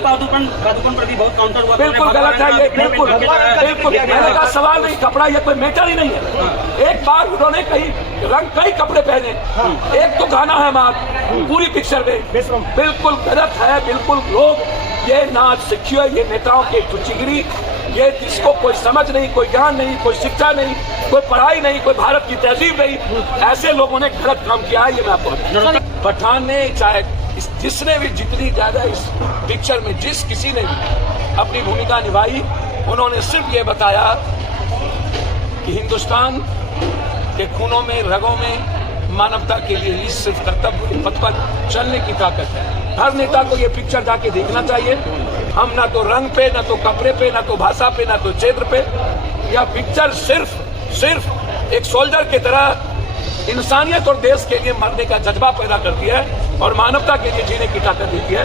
पादुकोण पर भी बहुत काउंटर हुआ। बिल्कुल गलत है ये, बिल्कुल बिल्कुल कहने का सवाल नहीं, कपड़ा ये कोई मैटर ही नहीं है। एक बार उन्होंने कई कपड़े पहने, एक तो गाना है मार पूरी पिक्चर में, बिल्कुल गलत है। बिल्कुल लोग ये नाच सीखिए, ये नेताओं की टुच्चीगिरी, ये जिसको कोई समझ नहीं, कोई ज्ञान नहीं, कोई शिक्षा नहीं, कोई पढ़ाई नहीं, कोई भारत की तहजीब नहीं, ऐसे लोगों ने गलत काम किया है। ये मैं आपको पठान ने चाहे जिसने भी जितनी ज्यादा इस पिक्चर में जिस किसी ने भी अपनी भूमिका निभाई, उन्होंने सिर्फ ये बताया कि हिंदुस्तान के खूनों में रगों में मानवता के लिए ही सिर्फ कर्तव्य के पथ पर चलने की ताकत है। हर नेता को ये पिक्चर जाके देखना चाहिए। हम ना तो रंग पे, ना तो कपड़े पे, ना तो भाषा पे, ना तो क्षेत्र पे, यह पिक्चर सिर्फ एक सोल्जर की तरह इंसानियत और देश के लिए मरने का जज्बा पैदा करती है और मानवता के लिए जीने की ताकत देती है।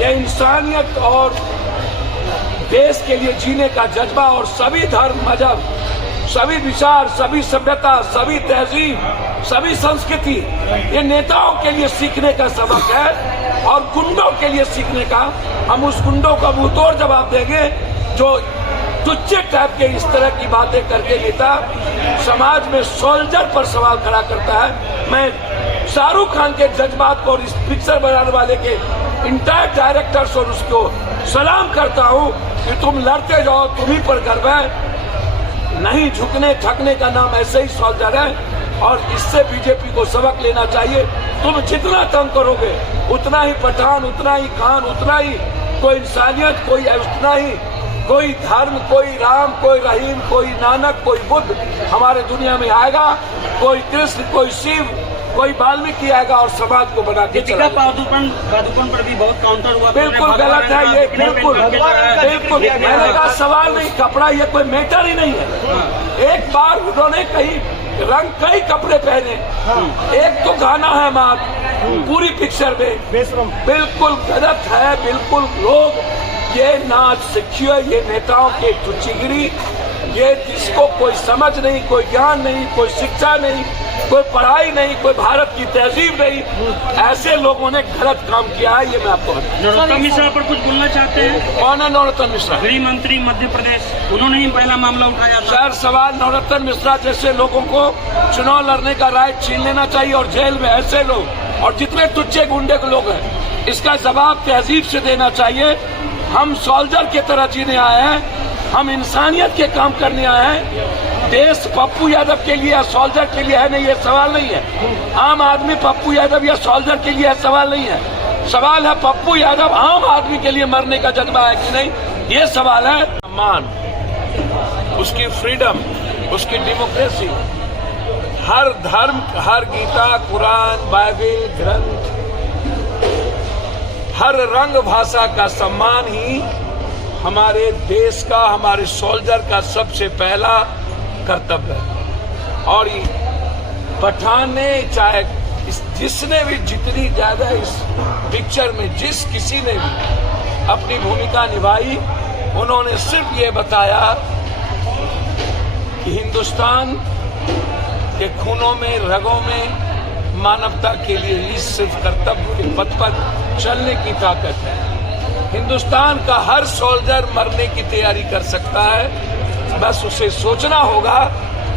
यह इंसानियत और देश के लिए जीने का जज्बा और सभी धर्म, मजहब, सभी विचार, सभी सभ्यता, सभी तहजीब, सभी संस्कृति, ये नेताओं के लिए सीखने का सबक है और गुंडों के लिए सीखने का। हम उस गुंडों का मुंहतोड़ जवाब देंगे जो तुच्चे टाइप के इस तरह की बातें करके नेता समाज में सोल्जर पर सवाल खड़ा करता है। मैं शाहरुख खान के जज्बात को और इस पिक्चर बनाने वाले के इंटायर डायरेक्टर्स और उसको सलाम करता हूं कि तुम लड़ते जाओ, तुम्ही पर गर्व है। नहीं झुकने थकने का नाम ऐसे ही सोल्जर है और इससे बीजेपी को सबक लेना चाहिए। तुम जितना तंग करोगे उतना ही पठान, उतना ही खान, उतना ही कोई इंसानियत, कोई उतना ही कोई धर्म, कोई राम, कोई रहीम, कोई नानक, कोई बुद्ध हमारे दुनिया में आएगा। कोई कृष्ण, कोई शिव, कोई वाल्मीकि आएगा और समाज को बना के चलेगा। पादुकोण पर भी बहुत काउंटर हुआ। बिल्कुल गलत है ये, बिल्कुल कहने का सवाल नहीं, कपड़ा ये कोई मैटर ही नहीं है। एक बार उन्होंने कई कपड़े पहने, एक तो गाना है मार पूरी पिक्चर में, बिल्कुल गलत है। बिल्कुल लोग ये नाच सीखिए, ये नेताओं की टुच्चीगिरी, ये जिसको कोई समझ नहीं, कोई ज्ञान नहीं, कोई शिक्षा नहीं, कोई पढ़ाई नहीं, कोई भारत की तहजीब नहीं, ऐसे लोगों ने गलत काम किया है। ये मैं आपको नरोत्तम मिश्रा पर कुछ बोलना चाहते हैं? कौन है नरोत्तम मिश्रा? गृह मंत्री मध्य प्रदेश, उन्होंने ही पहला मामला उठाया था। सर सवाल नरोत्तम मिश्रा जैसे लोगों को चुनाव लड़ने का राइट छीन लेना चाहिए और जेल में ऐसे लोग और जितने तुच्चे गुंडे के लोग हैं, इसका जवाब तहजीब से देना चाहिए। हम सोल्जर की तरह जीने आए हैं, हम इंसानियत के काम करने आए हैं। देश पप्पू यादव के लिए या सोल्जर के लिए है नहीं, ये सवाल नहीं है। आम आदमी पप्पू यादव या सोल्जर के लिए सवाल नहीं है। सवाल है पप्पू यादव आम आदमी के लिए मरने का जज्बा है कि नहीं, ये सवाल है। सम्मान, उसकी फ्रीडम, उसकी डेमोक्रेसी, हर धर्म, हर गीता, कुरान, बाइबल, ग्रंथ, हर रंग भाषा का सम्मान ही हमारे देश का, हमारे सोल्जर का सबसे पहला कर्तव्य है। और पठान ने चाहे जिसने भी जितनी ज्यादा इस पिक्चर में जिस किसी ने भी अपनी भूमिका निभाई, उन्होंने सिर्फ ये बताया कि हिंदुस्तान के खूनों में रगों में मानवता के लिए ही सिर्फ कर्तव्य के पथ पर चलने की ताकत है। हिंदुस्तान का हर सोल्जर मरने की तैयारी कर सकता है, बस उसे सोचना होगा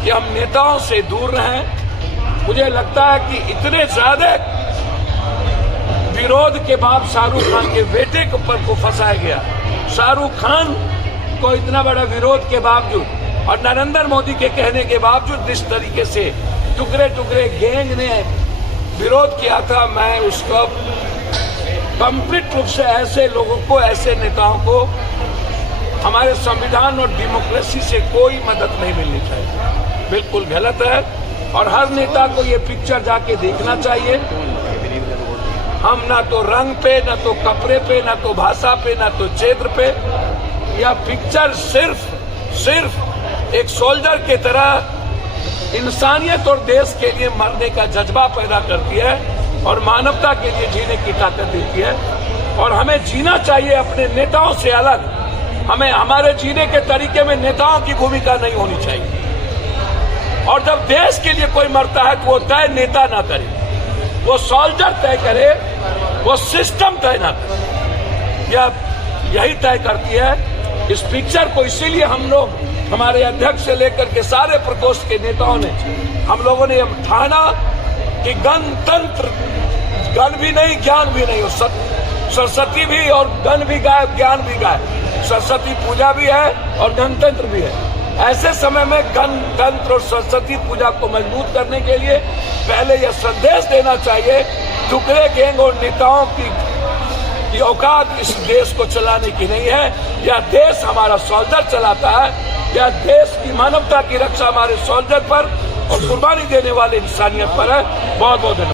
कि हम नेताओं से दूर रहें। मुझे लगता है कि इतने ज्यादा विरोध के बाद शाहरुख खान के बेटे के ऊपर को फंसाया गया। शाहरुख खान को इतना बड़ा विरोध के बावजूद और नरेंद्र मोदी के कहने के बावजूद जिस तरीके से टुकड़े टुकड़े गैंग ने विरोध किया था, मैं उसको कंप्लीट रूप से ऐसे लोगों को, ऐसे नेताओं को हमारे संविधान और डेमोक्रेसी से कोई मदद नहीं मिलनी चाहिए। बिल्कुल गलत है और हर नेता को ये पिक्चर जाके देखना चाहिए। हम ना तो रंग पे, ना तो कपड़े पे, ना तो भाषा पे, ना तो क्षेत्र पे, यह पिक्चर सिर्फ एक सोल्जर की तरह इंसानियत और देश के लिए मरने का जज्बा पैदा करती है और मानवता के लिए जीने की ताकत देती है। और हमें जीना चाहिए अपने नेताओं से अलग। हमें हमारे जीने के तरीके में नेताओं की भूमिका नहीं होनी चाहिए। और जब देश के लिए कोई मरता है तो वो तय नेता ना करे, वो सोल्जर तय करे, वो सिस्टम तय ना करे। यही तय करती है। इस पिक्चर को इसीलिए हम लोग, हमारे अध्यक्ष से लेकर के सारे प्रकोष्ठ के नेताओं ने, हम लोगों ने यह ठाना कि गणतंत्र, गण भी नहीं ज्ञान भी नहीं हो, सरस्वती भी और गण भी गाय, ज्ञान भी गाय, सरस्वती पूजा भी है और गणतंत्र भी है। ऐसे समय में गणतंत्र और सरस्वती पूजा को मजबूत करने के लिए पहले यह संदेश देना चाहिए, टुकड़े गैंग और नेताओं की औकात इस देश को चलाने की नहीं है। यह देश हमारा सोल्जर चलाता है, यह देश की मानवता की रक्षा हमारे सोल्जर पर और कुर्बानी देने वाले इंसानियत पर है। बहुत बहुत धन्यवाद।